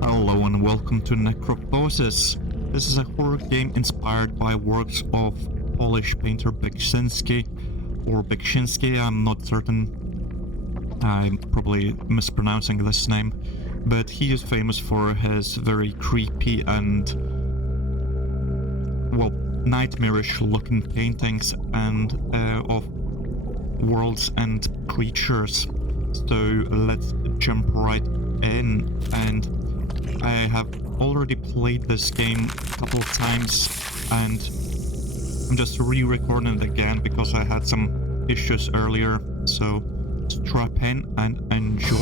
Hello and welcome to Necrophosis. This is a horror game inspired by works of Polish painter Beksinski, or Beksinski, I'm not certain. I'm probably mispronouncing this name, but he is famous for his very creepy and, well, nightmarish looking paintings and of worlds and creatures. So let's jump right in, and I have already played this game a couple of times, and I'm just re-recording it again because I had some issues earlier, so strap in and enjoy.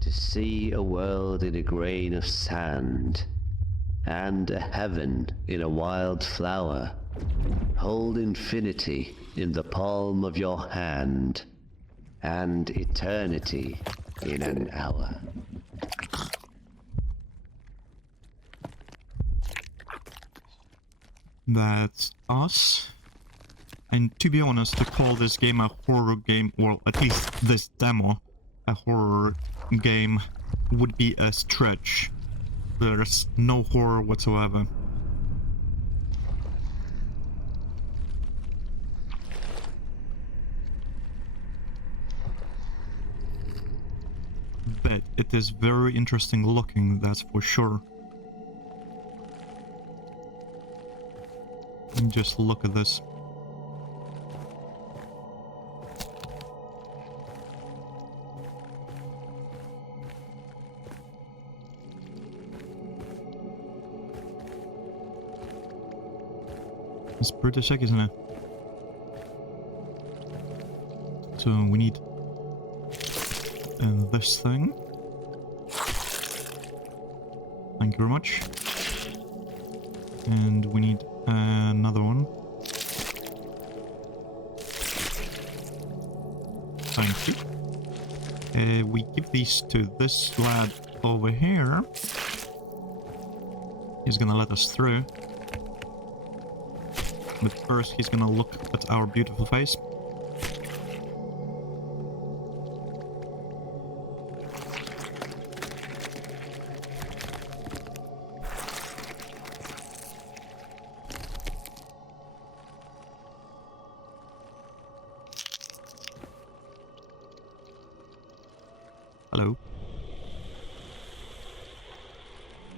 To see a world in a grain of sand, and a heaven in a wild flower. Hold infinity in the palm of your hand, and eternity in an hour. That's us. And to be honest, to call this game a horror game, well, at least this demo, a horror game, would be a stretch. There's no horror whatsoever. But it is very interesting looking, that's for sure. And just look at this. It's pretty sick, isn't it? So we need this thing. Thank you very much. And we need another one. Thank you. We give these to this lad over here. He's gonna let us through. But first, he's gonna look at our beautiful face. Hello.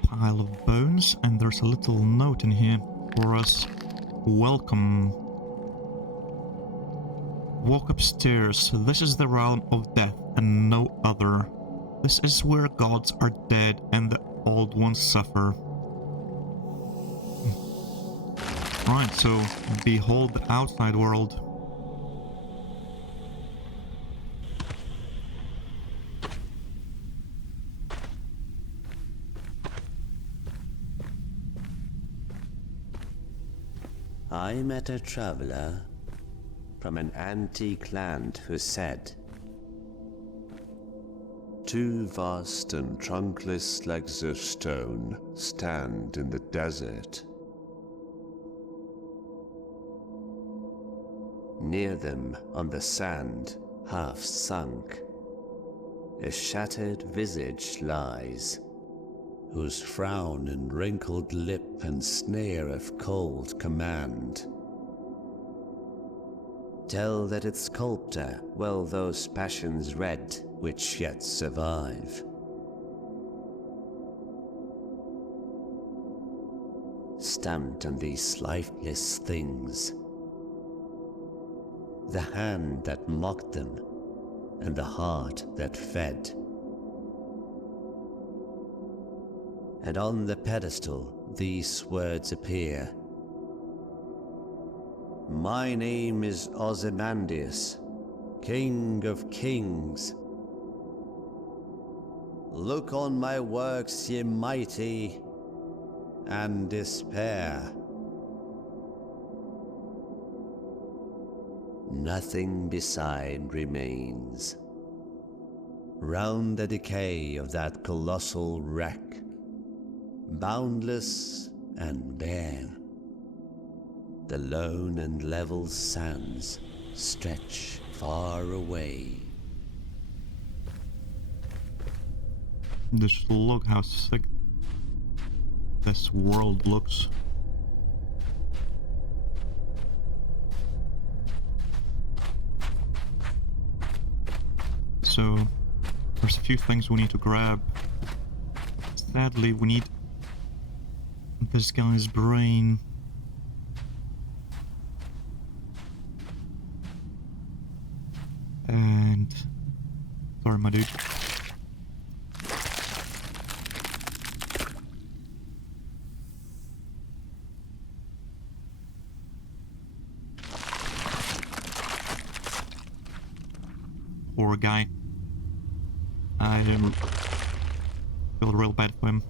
Pile of bones, and there's a little note in here for us. Welcome. Walk upstairs. This is the realm of death and no other. This is where gods are dead and the old ones suffer. Right, so behold the outside world. I met a traveler from an antique land who said, "Two vast and trunkless legs of stone stand in the desert. Near them on the sand, half sunk, a shattered visage lies, whose frown and wrinkled lip and sneer of cold command tell that its sculptor well those passions read which yet survive. Stamped on these lifeless things, the hand that mocked them and the heart that fed. And on the pedestal these words appear: My name is Ozymandias, King of Kings. Look on my works, ye mighty, and despair. Nothing beside remains. Round the decay of that colossal wreck, boundless and bare, The lone and level sands stretch far away. Just look how sick this world looks. So, there's a few things we need to grab. Sadly, we need this guy's brain. And... sorry, my dude. Poor guy. I feel real bad for him.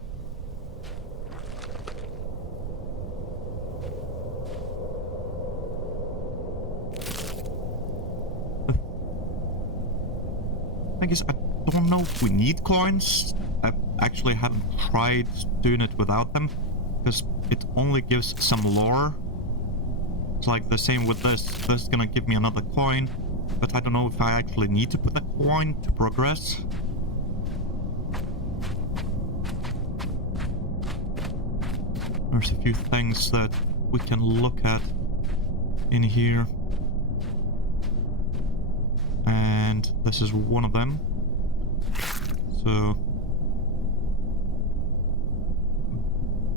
I guess I don't know if we need coins. I actually haven't tried doing it without them, because it only gives some lore. It's like the same with this. This is gonna give me another coin, but I don't know if I actually need to put a coin to progress. There's a few things that we can look at in here. And this is one of them. So,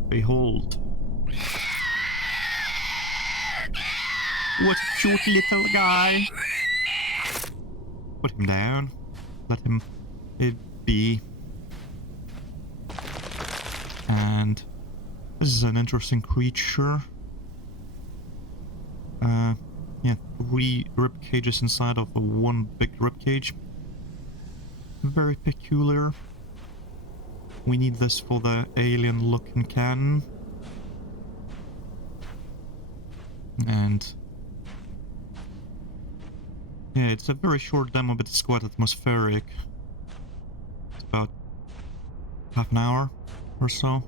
behold. What a cute little guy. Put him down. Let him be. And this is an interesting creature. Yeah, 3 rib cages inside of one big rib cage. Very peculiar. We need this for the alien-looking cannon. And yeah, it's a very short demo, but it's quite atmospheric. It's about half an hour or so.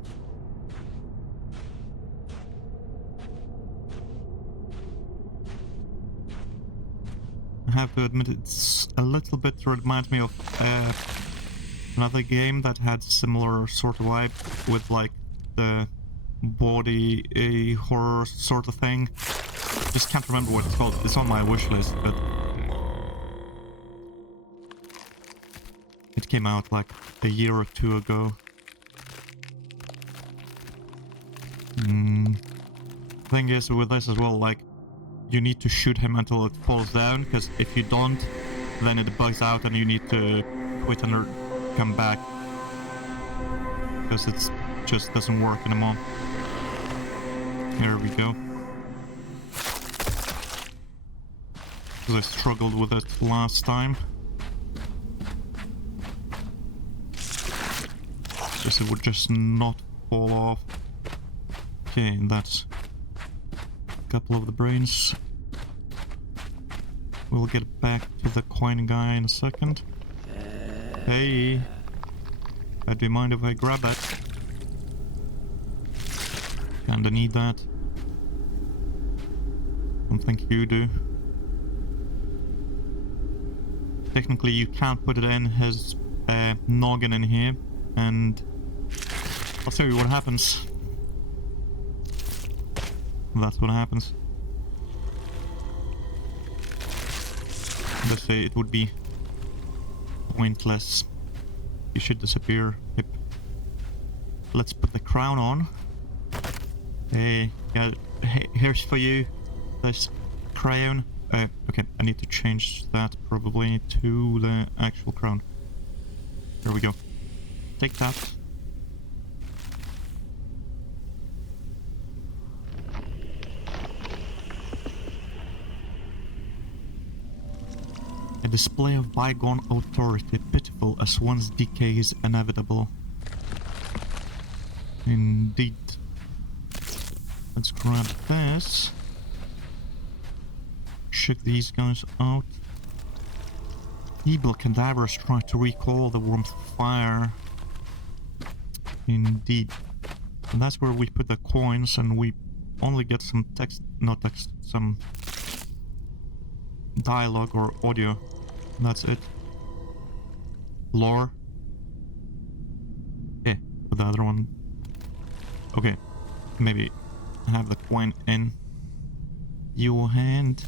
I have to admit, it's a little bit reminds me of another game that had similar sort of vibe with like the body horror sort of thing. Just can't remember what it's called. It's on my wish list, but it came out like a year or 2 ago. Thing is with this as well, like, you need to shoot him until it falls down, because if you don't, then it bugs out and you need to quit and come back, because it just doesn't work anymore. There we go. Because I struggled with it last time. Guess it would just not fall off. Okay, that's a couple of the brains. We'll get back to the coin guy in a second. Hey! Do you mind if I grab that? Kinda need that. Don't think you do. Technically you can't put it in his noggin in here, and I'll tell you what happens. That's what happens. Let's say it would be pointless. You should disappear. Yep. Let's put the crown on. Hey, yeah, here's for you. This crown. Okay, I need to change that probably to the actual crown. There we go. Take that. A display of bygone authority, pitiful as one's decay is inevitable. Indeed. Let's grab this. Check these guys out. Evil cadavers try to recall the warmth of fire. Indeed. And that's where we put the coins, and we only get some text, not text, some dialogue or audio. That's it. Lore. Yeah, but the other one. Okay, maybe have the coin in your hand.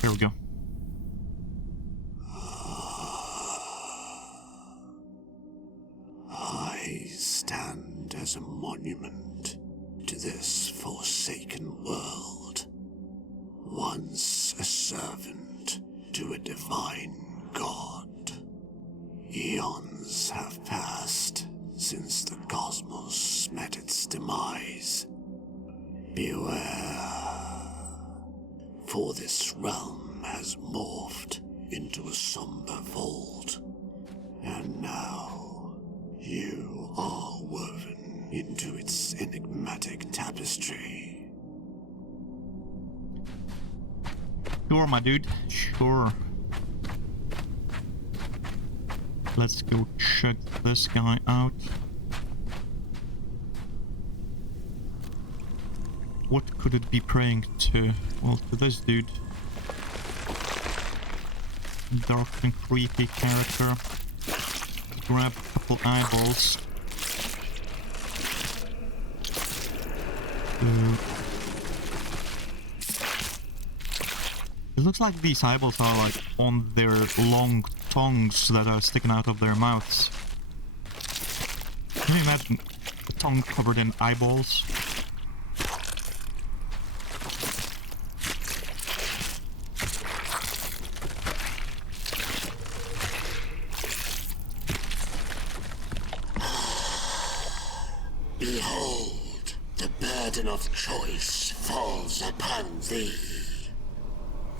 Here we go. I stand as a monument to this forsaken world, once a servant to a divine god. Eons have passed since the cosmos met its demise. Beware, for this realm has morphed into a somber vault, and now you are woven into its enigmatic tapestry. Sure, my dude. Sure. Let's go check this guy out. What could it be praying to? Well, to this dude. Dark and creepy character. Grab a couple eyeballs. It looks like these eyeballs are like on their long tongues that are sticking out of their mouths. Can you imagine a tongue covered in eyeballs? Behold, the burden of choice falls upon thee.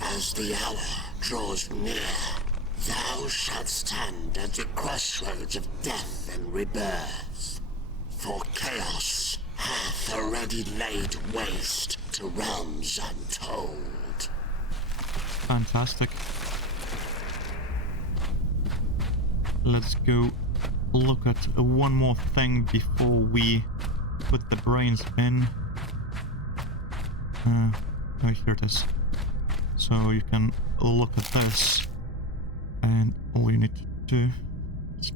As the hour draws near, thou shalt stand at the crossroads of death and rebirth. For chaos hath already laid waste to realms untold. Fantastic. Let's go look at one more thing before we put the brains in. Oh, here it is. So you can look at this, and all you need to do is...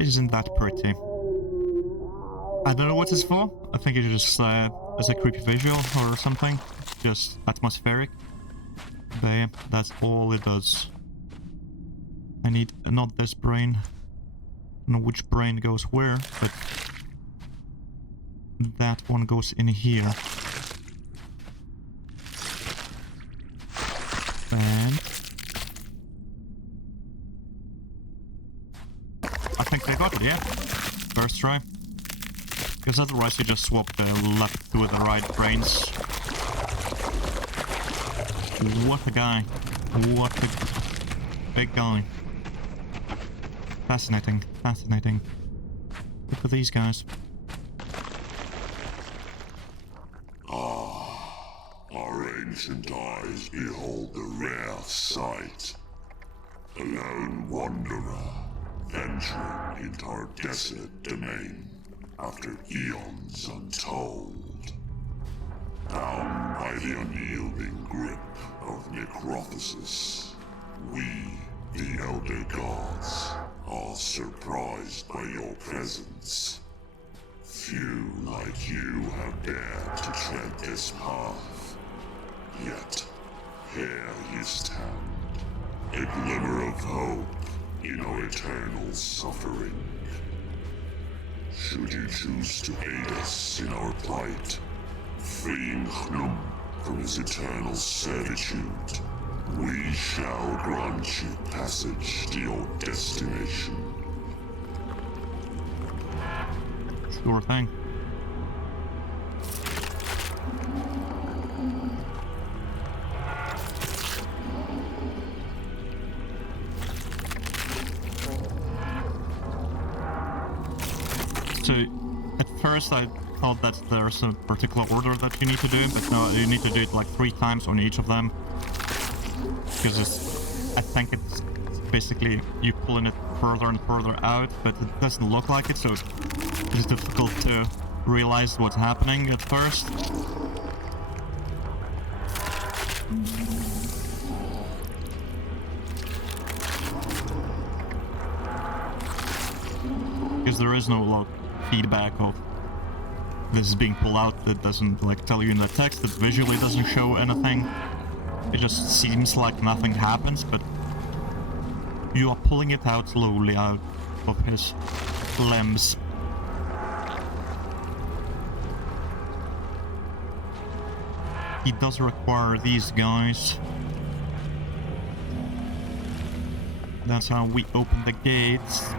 Isn't that pretty? I don't know what it's for. I think it's just as a creepy visual or something. Just atmospheric. But yeah, that's all it does. I need not this brain. I don't know which brain goes where, but that one goes in here. And I think I got it, yeah. First try. Because otherwise you just swap the left with the right brains. What a guy. What a big guy. Fascinating, fascinating. Look at these guys. Our ancient eyes behold the rare sight. A lone wanderer venturing into our desolate domain after eons untold. Bound by the unyielding grip of Necrophosis, we, the Elder Gods, are surprised by your presence. Few like you have dared to tread this path. Yet, here you stand, a glimmer of hope in our eternal suffering. Should you choose to aid us in our plight, freeing Hnum from his eternal servitude, we shall grant you passage to your destination. Sure thing. So, at first I thought that there's a particular order that you need to do, but no, you need to do it like 3 times on each of them. Because I think it's basically you pulling it further and further out, but it doesn't look like it, so it's difficult to realize what's happening at first. Because there is no log feedback of this is being pulled out. That doesn't like tell you in the text, that visually doesn't show anything. It just seems like nothing happens, but you are pulling it out slowly out of his limbs. He does require these guys. That's how we open the gates.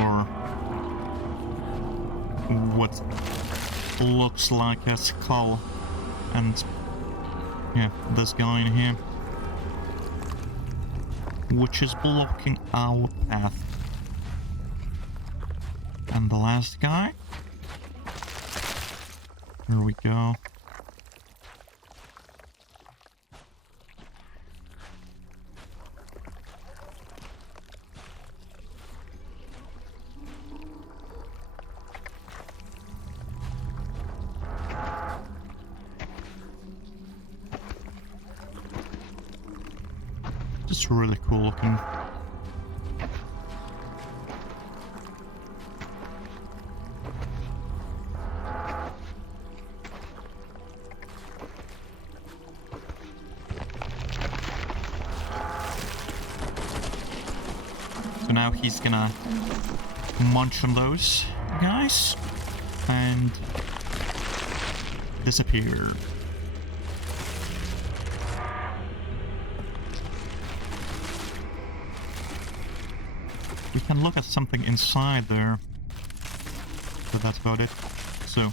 Or what looks like a skull. And yeah, this guy in here, which is blocking our path. And the last guy. Here we go. Just really cool looking. So now he's gonna munch on those guys and disappear. We can look at something inside there, but that's about it. So,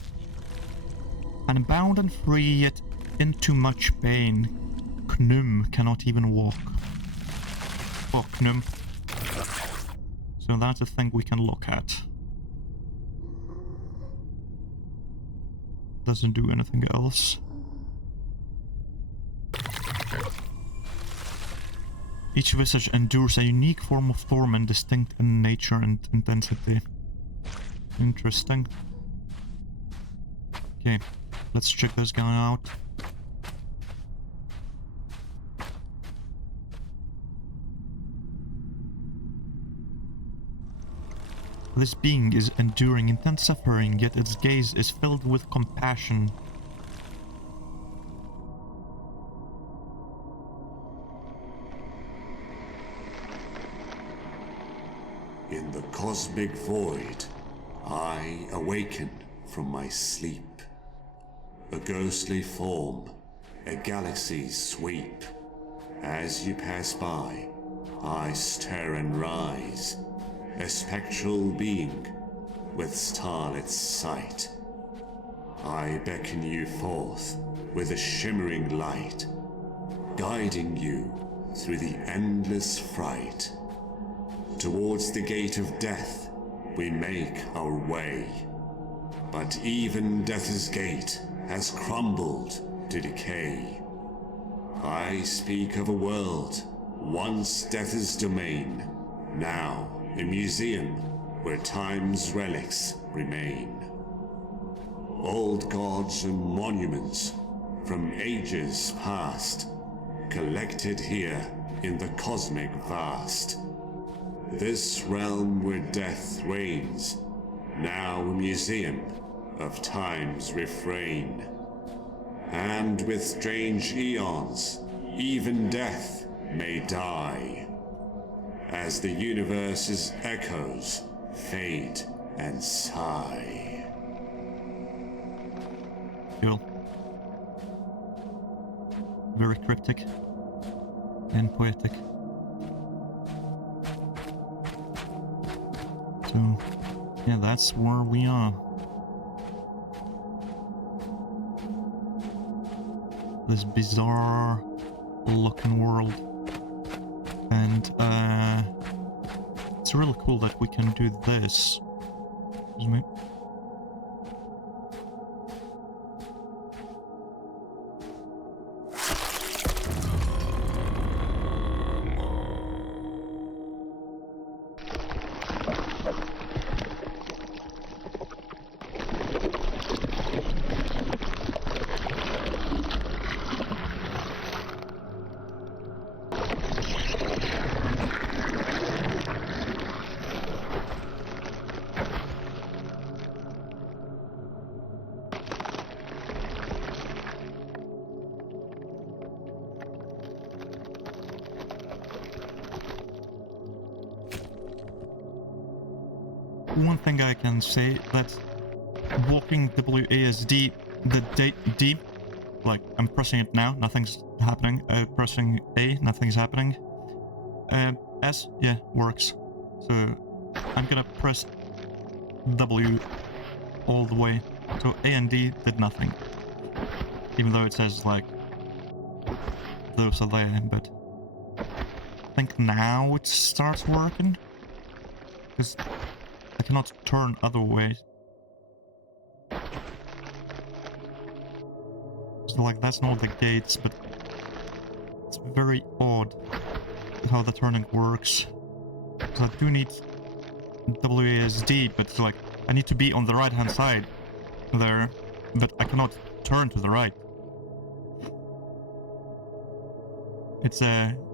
unbound and free, yet in too much pain, Knum cannot even walk. Oh, Knum. So that's a thing we can look at. Doesn't do anything else. Each visage endures a unique form of torment, distinct in nature and intensity. Interesting. Okay, let's check this guy out. This being is enduring intense suffering, yet its gaze is filled with compassion. In the cosmic void, I awaken from my sleep. A ghostly form, a galaxy's sweep. As you pass by, I stir and rise, a spectral being with starlit sight. I beckon you forth with a shimmering light, guiding you through the endless fright. Towards the gate of death, we make our way. But even death's gate has crumbled to decay. I speak of a world, once death's domain, now a museum where time's relics remain. Old gods and monuments from ages past, collected here in the cosmic vast. This realm where death reigns, now a museum of time's refrain. And with strange eons, even death may die, as the universe's echoes fade and sigh. Cool. Very cryptic and poetic. So, yeah, that's where we are. This bizarre looking world. And, it's really cool that we can do this. Excuse me. one thing I can say that walking WASD, the D, like I'm pressing it now, nothing's happening. Pressing A, nothing's happening. S, yeah, works. So I'm gonna press W all the way. So A and D did nothing. Even though it says like those are there, but I think now it starts working. Because I cannot turn other ways. So like that's not the gates, but it's very odd how the turning works. So I do need WASD, but like I need to be on the right hand side there, but I cannot turn to the right. It's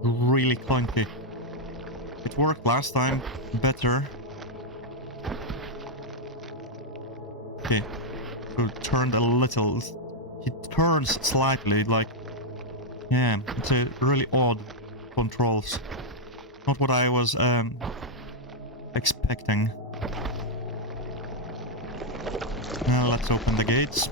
really clunky. It worked last time better. Okay, so it turned a little. It turns slightly, like, yeah, it's a really odd controls. Not what I was expecting. Now let's open the gates.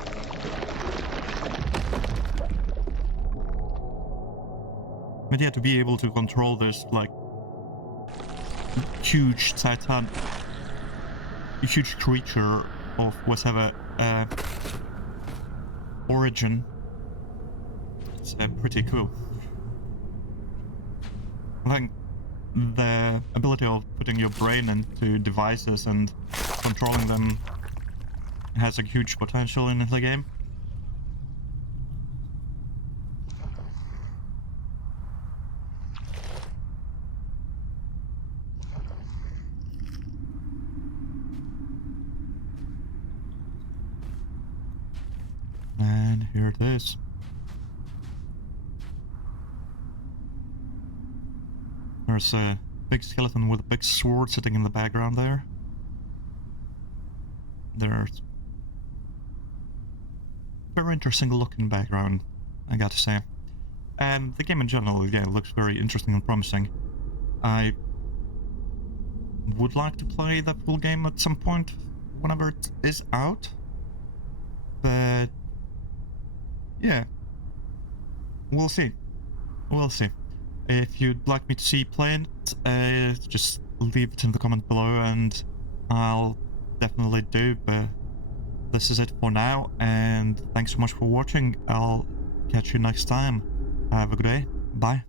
But yeah, to be able to control this, like, huge huge creature of whatever origin, it's pretty cool. I think the ability of putting your brain into devices and controlling them has a huge potential in the game. And here it is. There's a big skeleton with a big sword sitting in the background there. There's very interesting looking background, I gotta say. And the game in general, yeah, looks very interesting and promising. I would like to play the full game at some point, whenever it is out. But yeah, we'll see. We'll see. If you'd like me to see playing it, just leave it in the comment below and I'll definitely do, but this is it for now, and thanks so much for watching. I'll catch you next time. Have a good day. Bye.